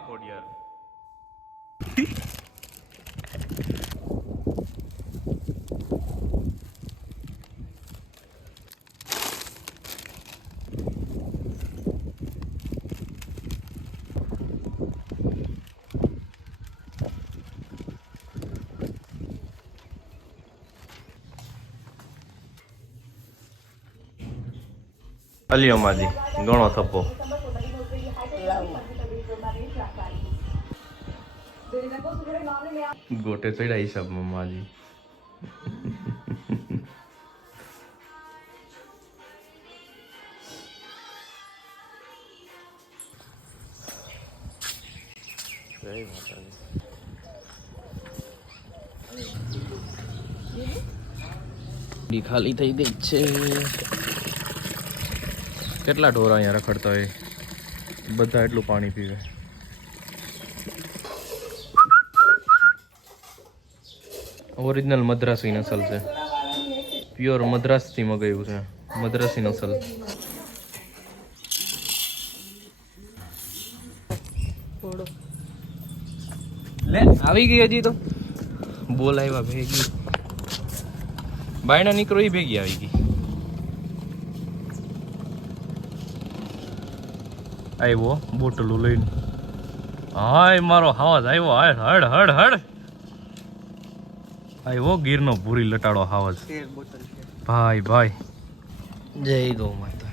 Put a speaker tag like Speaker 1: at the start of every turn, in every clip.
Speaker 1: કોડિયાર અલિયો માજી ઘણો થપ્પો ગોટે ચડ્યા હિસાબમાં માજી જય માતાજી ડી ખાલી થઈ ગઈ છે. કેટલા ઢોરા અહીંયા રખડતા હોય? બધા એટલું પાણી પીવે. ઓરિજિનલ મદ્રાસી નસલ છે. પ્યોર મદ્રાસથી મગાવ્યું છે. મદ્રાસી નસલ. લે, આવી ગઈ હજી તો? બોલ આવ્યા ભેગી. બાયણા નીકળો એ ભેગી આવી ગઈ. આવ્યો બોટલું લઈને. હાય, મારો હાવાજ આવ્યો હાય હડ હડ હડ. આવ્યો ગીરનો ભૂરી લટાડો હાવાજ ભાઈ ભાઈ. જય ગૌ માતા.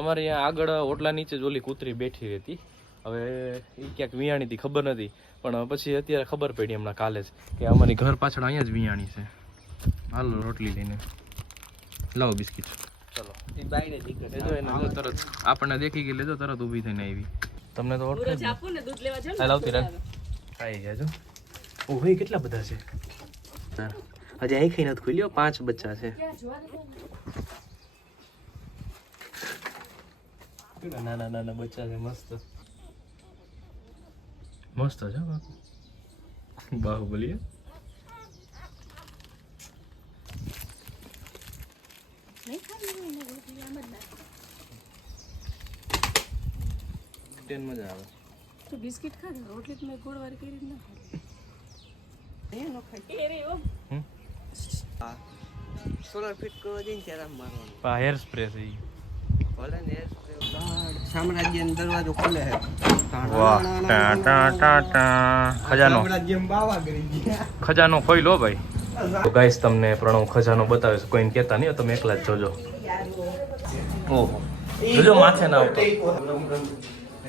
Speaker 1: અમારે અહીંયા આગળ ઓટલા નીચે જ ઓલી કૂતરી બેઠી રહેતી. હવે એ ક્યાંક વિયાણી હતી ખબર નથી પણ પછી અત્યારે ખબર પડી હમણાં કાલે જ કે અમારી ઘર પાછળ અહીંયા જ વિયાણી છે. હાલો રોટલી લઈને. લાવો બિસ્કિટ. ચલો. લેજો એને તરત. આપણને દેખી ગઈ લેજો તરત ઊભી થઈને આવી. તમને તો લાવતી રાખ. ખાઈ જાજો. ઓહો કેટલા બધા છે? હા. હજી અહીં ખાઈ નથી ખુલ્યો પાંચ બચ્ચા છે. નાના નાના બચ્ચા છે મસ્ત. મસ્ત છે બાહુબલી હે? ટેન મજા આવે.
Speaker 2: તો બિસ્કિટ ખા ને રોટલી તો મેં ગોળવાળી કરી જ ના ખાઈ એ રે ઓ?
Speaker 3: સોલર ફિટ કરવા જઈને ત્યારે આમ મારવાનું.
Speaker 1: પા હેર સ્પ્રે છે ઈ.
Speaker 3: ભલે ને સામ્રાજ્ય દરવાજો ખુલે હે
Speaker 1: વાહ. ટા ટા ટા ટા. ખજાનો.
Speaker 3: સામ્રાજ્ય બાવા કરી ગયા.
Speaker 1: ખજાનો ખોઈ લો ભાઈ. તો ગાઈસ તમને પ્રણવ ખજાનો બતાવે છે કોઈને કહેતા નહીં તમે એકલા જ જોજો. ઓહો. જોજો માથે ના આવતો.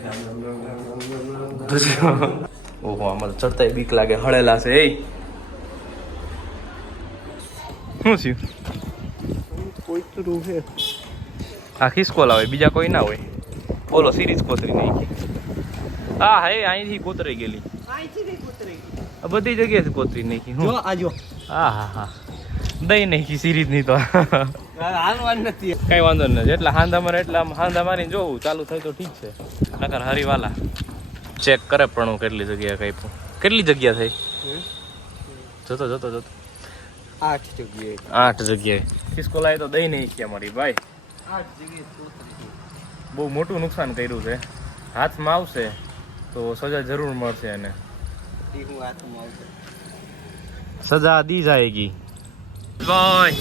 Speaker 1: ઓહો આમાં ચડતા બીક લાગે હળેલા છે એ શું થયું?
Speaker 3: કોઈ તો રૂહે.
Speaker 1: આ સ્કોલ આવે બીજા કોઈ ના હોય. બોલો સિરીઝ કોતરી નાખી. હા હે અહીંથી કોતરી ગયેલી. બધી જગ્યાએથી કોતરી નાખી હું?
Speaker 3: જો આજો
Speaker 1: હા હા હા. દઈ નાખી સિરીઝની તો. કઈ વાંધો નથી. એટલા હાંધા મારે એટલા હાંધા મારીને જોવું. ચાલુ થાય તો ઠીક છે. નકર હરીવાલા ચેક કરે પણ હું કેટલી જગ્યાએ કઈ કેટલી જગ્યા થઈ? જતો જતો જતો.
Speaker 3: આઠ જગ્યાએ.
Speaker 1: આઠ જગ્યાએ. કિસ્કો લાવે તો દઈ ક્યાં મારી ભાઈ?
Speaker 3: આઠ જગ્યાએ
Speaker 1: બહુ મોટું નુકસાન કર્યું છે. હાથમાં આવશે તો સજા જરૂર મળશે એને. સજા દી જાયગી. ભાઈ!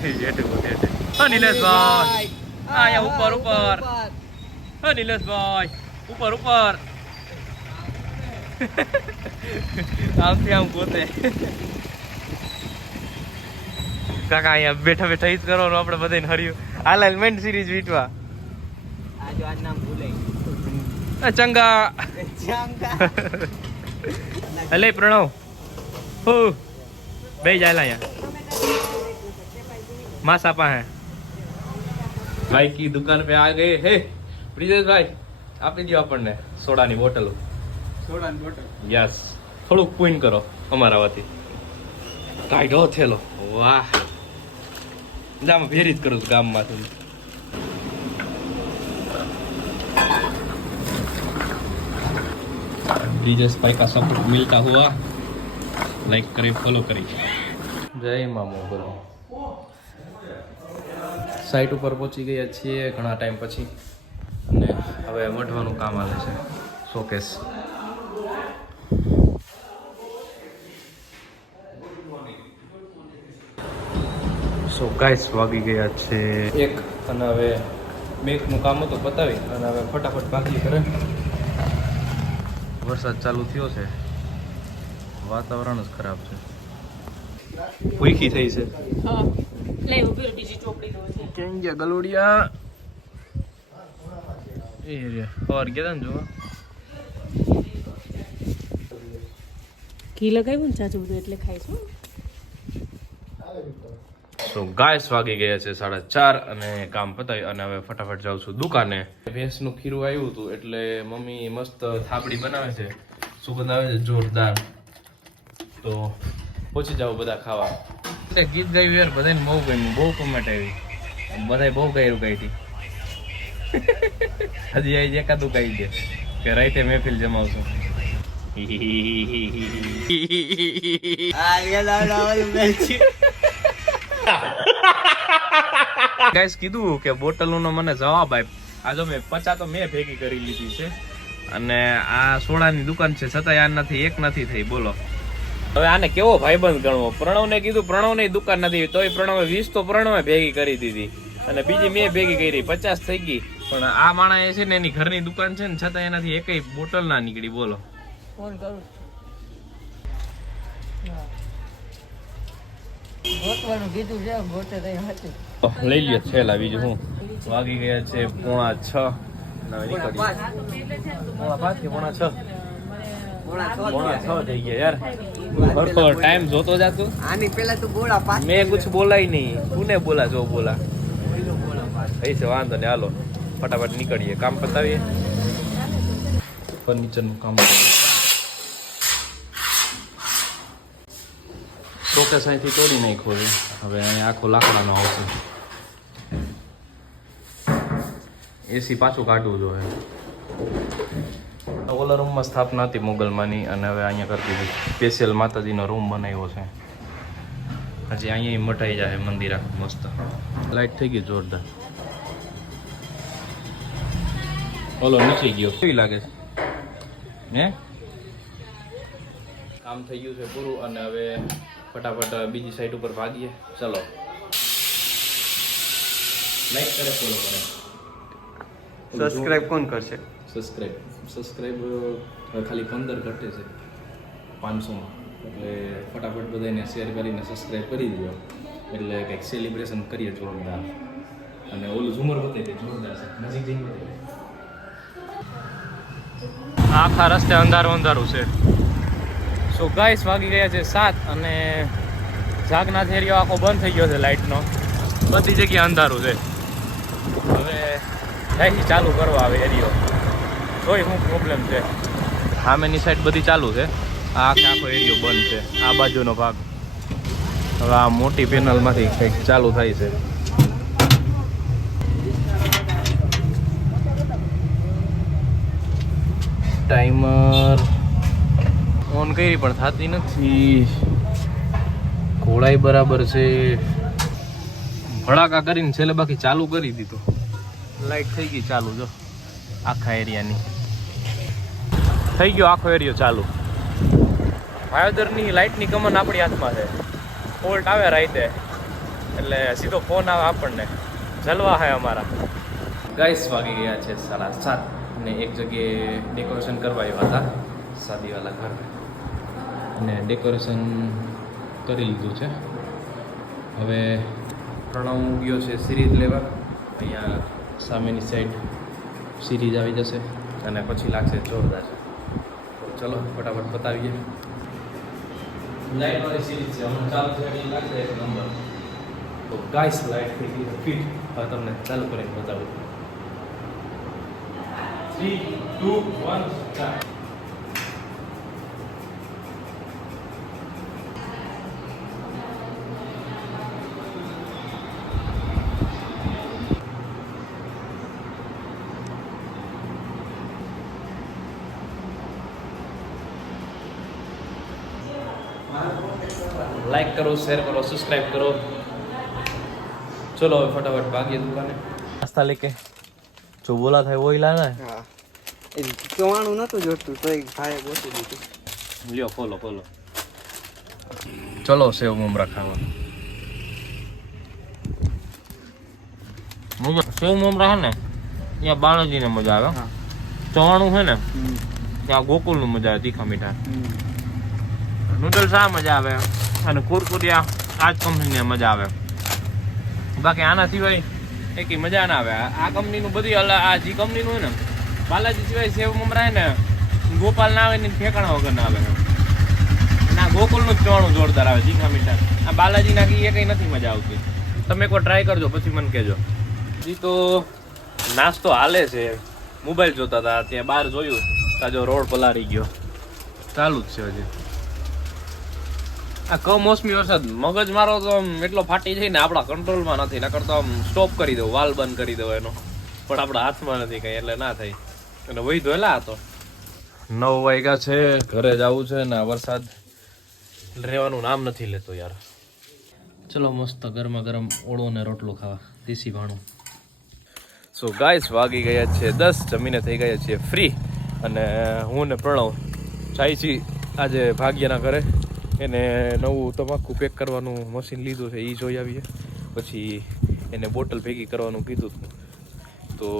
Speaker 1: હા નિલેશભાઈ. આયા ઉપર ઉપર. હા નિલેશભાઈ. ઉપર ઉપર. આમથી આમ ગોતે કાકા અહીંયા બેઠા બેઠા ઈ જ કરવાનું આપણે બધાને હર્યું. હાલ હાલ મેન સિરીઝ વીટવા.
Speaker 3: આજો આ નામ ભૂલાઈ
Speaker 1: ચંગા.
Speaker 3: જાંગા
Speaker 1: અલે પ્રણવ. હો. બે જાય અહીંયા. માં સાપા હે ભાઈ કી દુકાન પે આ ગયે હે બ્રિજેશભાઈ આપી દો આપણને સોડાની બોટલો
Speaker 3: સોડાની બોટલ.
Speaker 1: યસ થોડુંક પૂઈન કરો અમારા વતી કાઢો થેલો. વાહ. ગામ ફેરી જ કરું ગામમાં તું જીજસ ભાઈ કા સપોર્ટ મિલતા હુઆ લાઈક કરે ફોલો કરી જય મા મોગરો સાઈટ ઉપર પહોંચી ગયા છીએ ઘણા ટાઈમ પછી. અને હવે મઢવાનું કામ આવે છે. શોકેસ સો ગાઈસ વાગી ગયા છે એક અને હવે બેંકનું કામ હતું બતાવી અને હવે ફટાફટ બાકી કરે. વરસાદ ચાલુ થયો છે. વાતાવરણ જ ખરાબ છે. ભૂખી થઈ છે.
Speaker 2: લે, ઊભી ચોપડી
Speaker 1: કેમ ગયા ગલુડિયા? એ રે સવાર ગયા ને જોવા.
Speaker 2: ઘી લગાવ્યું ને ચાચું બધું એટલે ખાઈશું
Speaker 1: સો ગાયસ વાગી ગયા છે સાડા ચાર અને કામ પતાવી અને હવે ફટાફટ જાઉં છું દુકાને. ભેંસનું ખીરું આવ્યું હતું એટલે મમ્મી મસ્ત થાબડી બનાવે છે. સુગંધ આવે છે જોરદાર. તો પહોંચી જાઓ બધા ખાવા. ગીત ગાયું યાર બધાને બહુ ગમ્યું બહુ કમેન્ટ આવી. બધાય બહુ ગાયું ગાઈ હતી. હજી આવી એકાદું ગાઈ દે કે રાઈતે મહેફિલ જમાવશું. ગાઈસ કીધું કે બોટલનો મને જવાબ આપ આજો મેં પચા તો મેં ભેગી કરી લીધી છે. અને આ સોડાની દુકાન છે, છતાંય આ નથી, એક નથી થઈ. બોલો. હવે આને કેવો ભાઈબંધ ગણવો? પ્રણવને કીધું પ્રણવની દુકાન નથી તોય પ્રણવે વીસ તો પ્રણવે ભેગી કરી દીધી. અને બીજી મેં ભેગી કરી. પચાસ થઈ ગઈ. પણ આ માણા છે ને એની ઘરની દુકાન છે ને છતાં એનાથી એકય બોટલ ના નીકળી. બોલો.
Speaker 3: ફોન કરું ગોતવાનું કીધું છે ગોતે હતું.
Speaker 1: લઈ લ્યો છેલ્લા બીજું હું વાગી ગયા છે પોણા છ. પોણા પાંચ. કે પોણા છ? પોણા છ થઈ ગયા યાર. ખરખો ટાઈમ જોતો જાતું.
Speaker 3: આની પહેલા તું બોલા પાસ
Speaker 1: મેં કુછ બોલાય નહીં. તુને બોલા જો બોલા. એ છે વાંધો નહીં. હાલો ફટાફટ નીકળીએ. કામ પતાવીએ. ફર્નિચરનું કામ શોકેસ અહીંથી તોડી નાખ્યો છે. હવે અહીંયા આખો લાકડાનો આવશે. એસી પાછું કાઢવું જોઈએ. ઓલા રૂમમાં સ્થાપના હતી મુગલમાંની અને હવે અહીંયા કરી દીધી. સ્પેશિયલ માતાજીનો રૂમ બનાવ્યો છે. હજી અહીંયા મટાઈ જાય મંદિર આખું મસ્ત. લાઈટ થઈ ગઈ જોરદાર. ઓલો નીચે ગયો. કેવી લાગે છે? હે? કામ થઈ ગયું છે પૂરું અને હવે ફટાફટ બીજી સાઈડ ઉપર ભાગીએ. ચલો. લાઈક કરે ફોલો કરે.
Speaker 3: સબસ્ક્રાઇબ કોણ કરશે?
Speaker 1: સબસ્ક્રાઈબ સબસ્ક્રાઈબ ખાલી પંદર ઘટે છે, પાંચસોમાં. એટલે ફટાફટ બધાને શેર કરીને સબસ્ક્રાઈબ કરી દો એટલે કંઈક સેલિબ્રેશન કરીએ જોરદાર. અને ઓલું ઝુમર બતાવી દે, જોરદાર છે. નજીક જઈને આખા રસ્તે અંધારું અંધારું છે. સો ગાઈસ વાગી ગયા છે સાત અને જાગનાથ એરિયો આખો બંધ થઈ ગયો છે લાઇટનો બધી જગ્યાએ અંધારું છે. હવે ત્યાંથી ચાલુ કરવા આવે એરિયો જોઈ શું પ્રોબ્લેમ છે? સામેની સાઈડ બધી ચાલુ છે. આ આખે આખો એરિયો બંધ છે. આ બાજુનો ભાગ. હવે આ મોટી પેનલમાંથી કંઈક ચાલુ થાય છે. ટાઈમર ઓન કરી પણ થતી નથી. ઘોડાઈ બરાબર છે. ભડાકા કરીને છેલ્લે બાકી ચાલુ કરી દીધું. લાઈટ થઈ ગઈ, ચાલુ જો. આખા એરિયાની. થઈ ગયો આખો એરિયો ચાલુ. ભાયોદરની લાઇટની કમન આપણી હાથમાં છે. ફોલ્ટ આવે રાઈતે એટલે સીધો ફોન આવે આપણને. જલવા હે અમારા. ગાઈસ વાગી ગયા છે સાડા સાત ને એક જગ્યાએ ડેકોરેશન કરવા આવ્યા હતા. શાદીવાલા ઘર. અને ડેકોરેશન કરી લીધું છે. હવે પ્રણવ ગયો છે સિરીઝ લેવા. અહીંયા સામેની સાઈડ સિરીઝ આવી જશે અને પછી લાગશે જોરદાર. તો ચલો ફટાફટ બતાવીએ. લાઈટ વાળી સિરીઝ છે. હમણાં ચાલુ છે લાગશે એક નંબર તો ગાઈસ લાઈટ થઈ ગઈ. ફિટ હવે તમને ચાલુ કરીને બતાવું. Three two one start like કરો શેર કરો સબસ્ક્રાઇબ કરો. ચલો હવે ફટાફટ ભાગીએ દુકાને. નાસ્તા લેકે. જો બોલા થાય ઓઈ લાના
Speaker 3: હા. એ ચવાણું નતું જોતું તો એક ભાઈ ગોતી દીધું.
Speaker 1: લ્યો ફોલો ફોલો ચલો સેવ મમરા ખાવા
Speaker 4: સેવ મમરા હે ને ત્યાં બાળાજીને મજા આવે ચવાણું હે ને ત્યાં ગોકુલનું મજા આવે તીખા મીઠા નૂડલ્સ આ મજા આવે. અને કુરકુરિયા આ જ કંપનીને મજા આવે. બાકી આના સિવાય એકી મજા ના આવે. આ કંપનીનું બધી આ જે કંપનીનું હોય ને, બાલાજી સિવાય સેવ મમરાય ને, ગોપાલ ના આવે ને ફેંકણા વગર ના આવે. ના ગોકુલનું જ ચવાણું જોરદાર આવે, તીખા મીઠા. આ બાલાજી ના એ કંઈ નથી મજા આવતી. તમે એકવાર ટ્રાય કરજો, પછી મને કહેજો. જી તો નાસ્તો હાલે છે. મોબાઈલ જોતા હતા, ત્યાં બહાર જોયું. તાજો રોડ પલારી ગયો. ચાલુ જ છે હજી. આ કમોસમી વરસાદ મગજ મારો તો આમ એટલો ફાટી જાય ને આપણા કંટ્રોલમાં નથી નકર તો આમ સ્ટોપ કરી દઉં વાલ બંધ કરી દઉં એનો. પણ આપણા હાથમાં નથી કઈ એટલે ના થાય. અને વહી ધોયેલા હતો નવ વાગ્યા છે ઘરે જવું છે ને આ વરસાદ. રહેવાનું નામ નથી લેતો યાર. ચલો મસ્ત ગરમા ગરમ ઓળો ને રોટલો ખાવા દેશી ભાણું. સો ગાઈસ વાગી ગયા છે દસ જમીને થઈ ગયા છીએ ફ્રી અને હું ને પ્રણવ જાય છી આજે ભાગ્યના ઘરે. એને નવું તમાકુ પેક કરવાનું મશીન લીધું છે એ જોઈ આવીએ. પછી એને બોટલ ભેગી કરવાનું કીધું તો.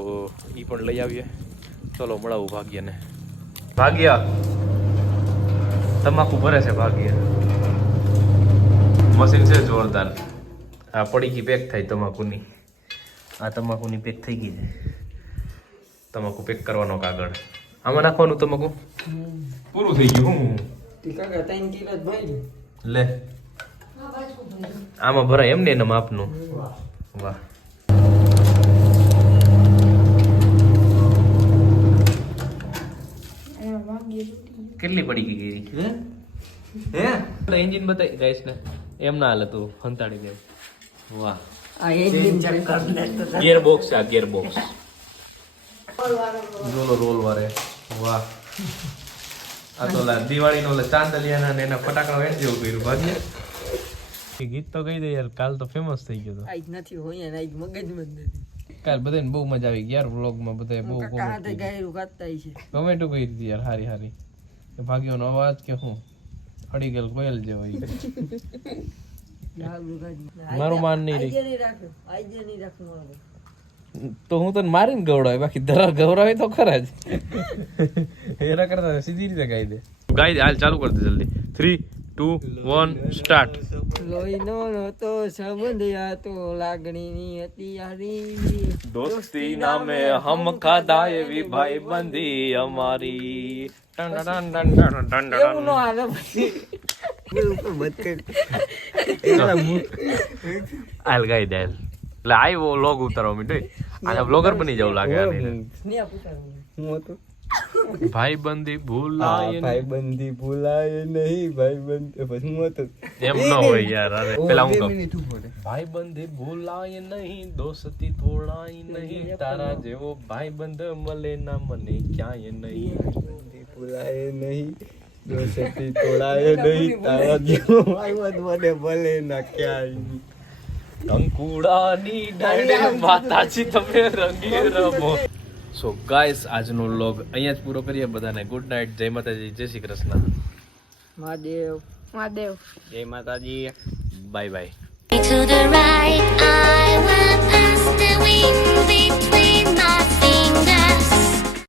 Speaker 4: એ પણ લઈ આવીએ. ચલો, મળાવું ભાગ્યને. ભાગ્યા, તમાકુ ભરે છે ભાગ્ય. મશીન છે જોરદાર. આ પડીકી પેક થાય તમાકુની. આ તમાકુની પેક થઈ ગઈ છે. તમાકુ પેક કરવાનો કાગળ. આમાં નાખવાનું તમાકુ? પૂરું થઈ ગયું હું
Speaker 3: કાકા ત્રણ કિલો જ ભાઈ
Speaker 1: લે. આમાં ભરાય એમ ને એના માપનું? વાહ. કેટલી પડી ગઈ ગઈ
Speaker 3: હે?
Speaker 1: એન્જિન બતાવી ગાઈસ ને એમ ના હાલે તું હંતાડી દે. વાહ.
Speaker 3: આ એક ચેક કર લે તો
Speaker 1: ગિયર બોક્સ આ ગિયર બોક્સ જોલો રોલ વારે વાહ. આ તો ઓલા દિવાળી નો ચાંદલિયાના ને એના ફટાકડા વેચ જેવું કર્યું. ભાગ્ય? ગીત તો કહી દે યાર કાલ તો ફેમસ થઈ ગયો
Speaker 3: આજ નથી હોય ને આજ મગજમાં જ નથી.
Speaker 1: કાલ બધાને બહુ મજા આવી યાર વ્લોગમાં બધાએ બહુ
Speaker 3: કાકા હાથે ગાયરું ગાતા છે.
Speaker 1: કમેન્ટો કરી દીધી યાર હારી હારી. ભાગ્યો ભાગ્યોનો અવાજ કે હું? અડી ગયેલ કોયલ જેવો ઈ. મારું માન નહીં રહી.
Speaker 3: આજે નહીં રાખ્યું આજે નહીં રાખ્યું મારું.
Speaker 1: તો હું તને મારીને ગવડાવે બાકી ધરા ગવડાવે તો ખરા જ. એના કરતા સીધી રીતે ગાઈ દે. ગાઈ દે હાલ ચાલુ કર દે જલ્દી. થ્રી ટુ વન સ્ટાર્ટ
Speaker 3: લોહીનો નહોતો સંબંધ તો લાગણીની હતી યારી
Speaker 1: દોસ્તી નામે હમ ખાધા એવી ભાઈ બંધી અમારી
Speaker 3: એવું નો આવે પછી.
Speaker 1: હાલ ગાઈ દે. એટલે આવ્યો લોગ ઉતારવા મીઠો આને બ્લોગર બની જવું લાગે આને.
Speaker 5: હું હતો
Speaker 1: ભાઈ બંધી ભૂલાય
Speaker 5: ભાઈબંધી ભૂલાય નહીં ભાઈબંધ પછી હું હતો.
Speaker 1: એમ ન હોય યાર અરે. પેલા હું કહું.
Speaker 5: મિનિટ ઊભો રહે.
Speaker 1: ભાઈબંધી ભૂલાય નહીં દોસ્તી તોડાય નહીં તારા જેવો ભાઈબંધ મળે ના મને ક્યાંય નહીં.
Speaker 5: ભાઈબંધી ભૂલાય નહીં દોસ્તી તોડાય નહીં તારા જેવો ભાઈબંધ મને મળે ના ક્યાંય
Speaker 1: અંકુડાની ડાયડી માતાજી તમે રંગી રમો. સો ગાઈસ આજનો લોગ અહીંયા જ પૂરો કરીએ બધાને. ગુડ નાઇટ જય માતાજી. જય શ્રી કૃષ્ણ.
Speaker 3: મહાદેવ.
Speaker 2: મહાદેવ.
Speaker 4: જય Mataji.
Speaker 1: Bye bye
Speaker 6: To the right, I will pass the wind between my fingers.